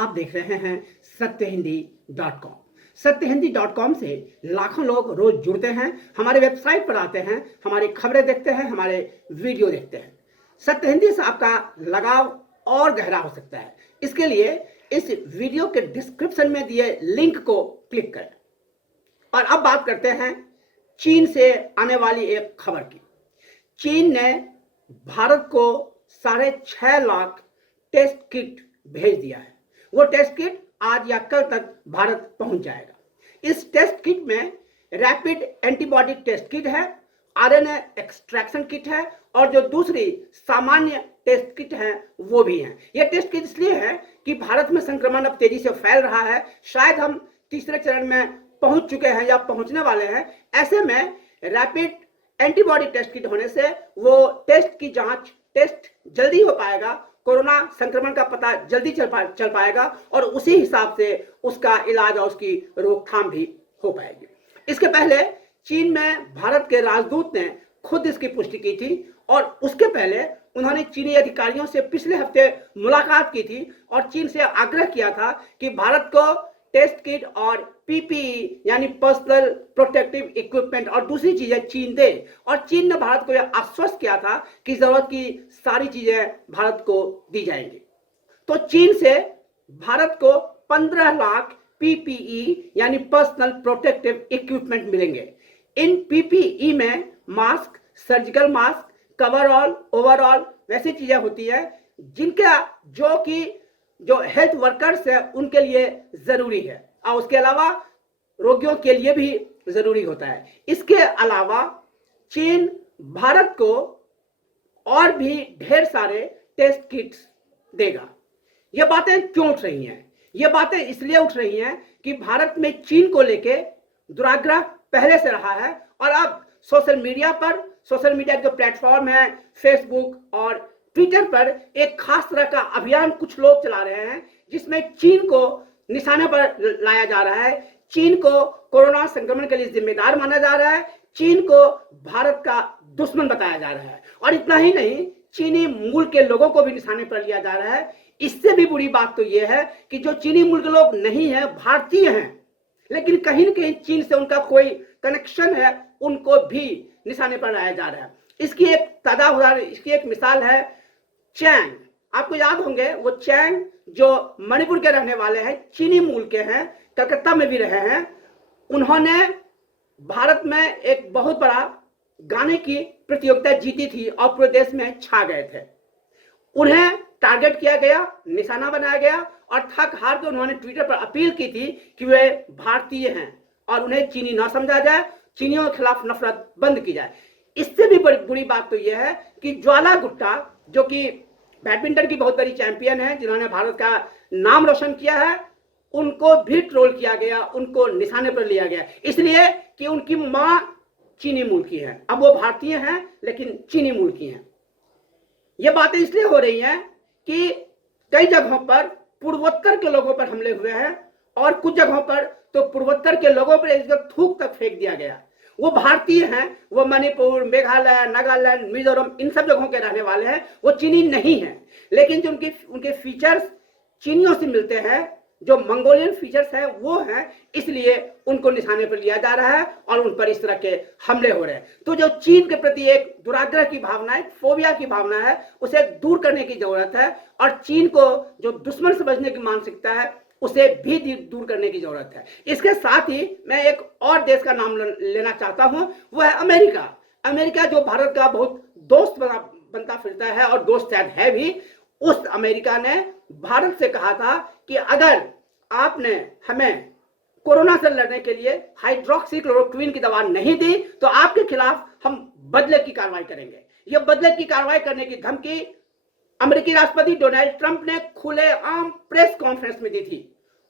आप देख रहे हैं सत्यहिंदी.com। सत्यहिंदी.com से लाखों लोग रोज जुड़ते हैं, हमारे वेबसाइट पर आते हैं, हमारी खबरें देखते हैं, हमारे वीडियो देखते हैं। सत्यहिंदी से आपका लगाव और गहरा हो सकता है। इसके लिए इस वीडियो के डिस्क्रिप्शन में दिए लिंक को क्लिक करें। और अब बात करते हैं चीन से आने वाली एक खबर की। चीन ने भारत को 6.5 लाख टेस्ट किट भेज दिया है। वो टेस्ट किट आज या कल तक भारत पहुंच जाएगा। इस टेस्ट किट में रैपिड एंटीबॉडी टेस्ट किट है, आरएनए एक्सट्रैक्शन किट है और जो दूसरी सामान्य टेस्ट किट है वो भी है। यह टेस्ट किट इसलिए है कि भारत में संक्रमण अब तेजी से फैल रहा है। शायद हम तीसरे चरण में पहुंच चुके हैं या पहुंचने वाले हैं। ऐसे में रैपिड एंटीबॉडी टेस्ट किट होने से वो टेस्ट की जांच टेस्ट जल्दी हो पाएगा, कोरोना संक्रमण का पता जल्दी चल पाएगा और उसी हिसाब से उसका इलाज और उसकी रोकथाम भी हो पाएगी। इसके पहले चीन में भारत के राजदूत ने खुद इसकी पुष्टि की थी और उसके पहले उन्होंने चीनी अधिकारियों से पिछले हफ्ते मुलाकात की थी और चीन से आग्रह किया था कि भारत को टेस्ट किट और पीपीई यानी पर्सनल प्रोटेक्टिव इक्विपमेंट और दूसरी चीजें चीन दे। और चीन ने भारत को यह आश्वस्त किया था कि जरूरत की सारी चीजें भारत को दी जाएंगी। तो चीन से भारत को 15 लाख पीपीई यानी पर्सनल प्रोटेक्टिव इक्विपमेंट मिलेंगे। इन पीपीई में mask, surgical mask, coverall, overall वैसी चीजें होती है जिनका जो हेल्थ वर्कर्स है उनके लिए जरूरी है और उसके अलावा रोगियों के लिए भी जरूरी होता है। इसके अलावा चीन भारत को और भी ढेर सारे टेस्ट किट्स देगा। ये बातें क्यों उठ रही हैं? ये बातें इसलिए उठ रही हैं कि भारत में चीन को लेके दुराग्रह पहले से रहा है और अब सोशल मीडिया के प्लेटफॉर्म है, फेसबुक और ट्विटर पर एक खास तरह का अभियान कुछ लोग चला रहे हैं जिसमें चीन को निशाने पर लाया जा रहा है। चीन को कोरोना संक्रमण के लिए जिम्मेदार माना जा रहा है, चीन को भारत का दुश्मन बताया जा रहा है और इतना ही नहीं, चीनी मूल के लोगों को भी निशाने पर लिया जा रहा है। इससे भी बुरी बात तो यह है कि जो चीनी मूल के लोग नहीं है, भारतीय हैं, लेकिन कहीं न कहीं चीन से उनका कोई कनेक्शन है, उनको भी निशाने पर लाया जा रहा है। इसकी एक मिसाल है चैंग। आपको याद होंगे वो चैंग जो मणिपुर के रहने वाले हैं, चीनी मूल के हैं, कलकत्ता में भी रहे हैं। उन्होंने भारत में एक बहुत बड़ा गाने की प्रतियोगिता जीती थी और पूरे देश में छा गए थे। उन्हें टारगेट किया गया, निशाना बनाया गया और थक हार के उन्होंने ट्विटर पर अपील की थी कि वे भारतीय हैं और उन्हें चीनी न समझा जाए, चीनियों के खिलाफ नफरत बंद की जाए। इससे भी बड़ी बुरी बात तो यह है कि ज्वाला गुट्टा जो कि बैडमिंटन की बहुत बड़ी चैंपियन है, जिन्होंने भारत का नाम रोशन किया है, उनको भी ट्रोल किया गया, उनको निशाने पर लिया गया इसलिए कि उनकी मां चीनी मूल की है। अब वो भारतीय हैं लेकिन चीनी मूल की हैं। ये बातें इसलिए हो रही हैं कि कई जगहों पर पूर्वोत्तर के लोगों पर हमले हुए हैं और कुछ जगहों पर तो पूर्वोत्तर के लोगों पर इसका थूक तक फेंक दिया गया। वो भारतीय हैं, वो मणिपुर, मेघालय, नागालैंड, मिजोरम इन सब जगहों के रहने वाले हैं, वो चीनी नहीं हैं, लेकिन जो उनके फीचर्स चीनियों से मिलते हैं, जो मंगोलियन फीचर्स हैं वो हैं, इसलिए उनको निशाने पर लिया जा रहा है और उन पर इस तरह के हमले हो रहे हैं। तो जो चीन के प्रति एक दुराग्रह की भावना, एक फोबिया की भावना है, उसे दूर करने की जरूरत है और चीन को जो दुश्मन समझने की मानसिकता है उसे भी दूर करने की जरूरत है। इसके साथ ही मैं एक और देश का नाम लेना चाहता हूं, वो है अमेरिका। अमेरिका जो भारत का बहुत दोस्त बनता फिरता है और दोस्त शायद है भी। उस अमेरिका ने भारत से कहा था कि अगर आपने हमें कोरोना से लड़ने के लिए हाइड्रोक्सीक्लोरोक्विन की दवा नहीं दी तो आपके खिलाफ हम बदले की कार्रवाई करेंगे। यह बदले की कार्रवाई करने की धमकी अमेरिकी राष्ट्रपति डोनाल्ड ट्रंप ने खुलेआम प्रेस कॉन्फ्रेंस में दी थी।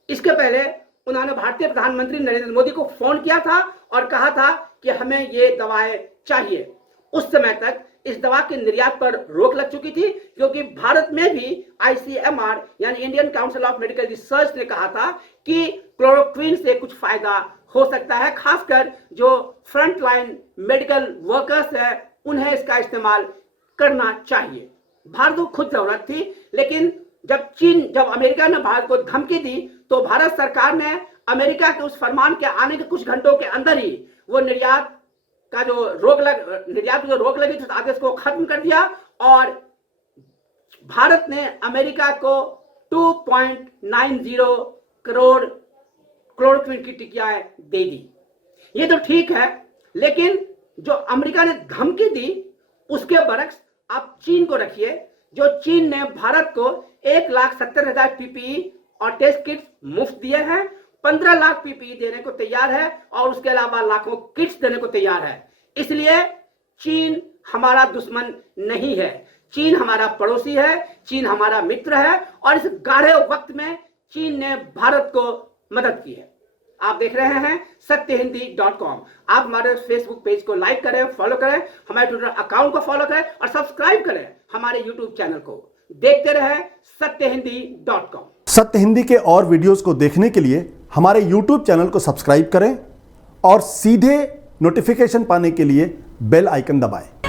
इसके पहले उन्होंने भारतीय प्रधानमंत्री नरेंद्र मोदी को फोन किया था और कहा था कि हमें ये दवाएं चाहिए। उस समय तक इस दवा के निर्यात पर रोक लग चुकी थी क्योंकि भारत में भी आईसीएमआर यानी Indian council of medical research ने कहा था कि क्लोरोक्विन से कुछ फायदा हो सकता है, खासकर जो फ्रंट लाइन मेडिकल वर्कर्स है उन्हें इसका इस्तेमाल करना चाहिए। भारत को खुद जरूरत थी, लेकिन जब अमेरिका ने भारत को धमकी दी तो भारत सरकार ने अमेरिका के उस फरमान के आने के कुछ घंटों के अंदर ही वो निर्यात जो रोक लगी थी उस आदेश को खत्म कर दिया और भारत ने अमेरिका को 2.90 करोड़ क्लोरोक्विन की टिकियां दे दी। ये तो ठीक है, लेकिन जो अमेरिका ने धमकी दी उसके बरक्स आप चीन को रखिए, जो चीन ने भारत को 1,70,000 पीपीई और टेस्ट किट्स मुफ्त दिए हैं, 15 लाख पीपीई देने को तैयार है और उसके अलावा लाखों किट्स देने को तैयार है। इसलिए चीन हमारा दुश्मन नहीं है, चीन हमारा पड़ोसी है, चीन हमारा मित्र है और इस गाढ़े वक्त में चीन ने भारत को मदद की है। आप देख रहे हैं सत्यहिंदी.com। आप हमारे फेसबुक पेज को लाइक करें, फॉलो करें, हमारे ट्विटर अकाउंट को फॉलो करें और सब्सक्राइब करें हमारे यूट्यूब चैनल को। देखते रहें सत्यहिंदी.com। सत्य हिंदी के और वीडियोस को देखने के लिए हमारे यूट्यूब चैनल को सब्सक्राइब करें और सीधे नोटिफिकेशन पाने के लिए बेल आइकन दबाएं।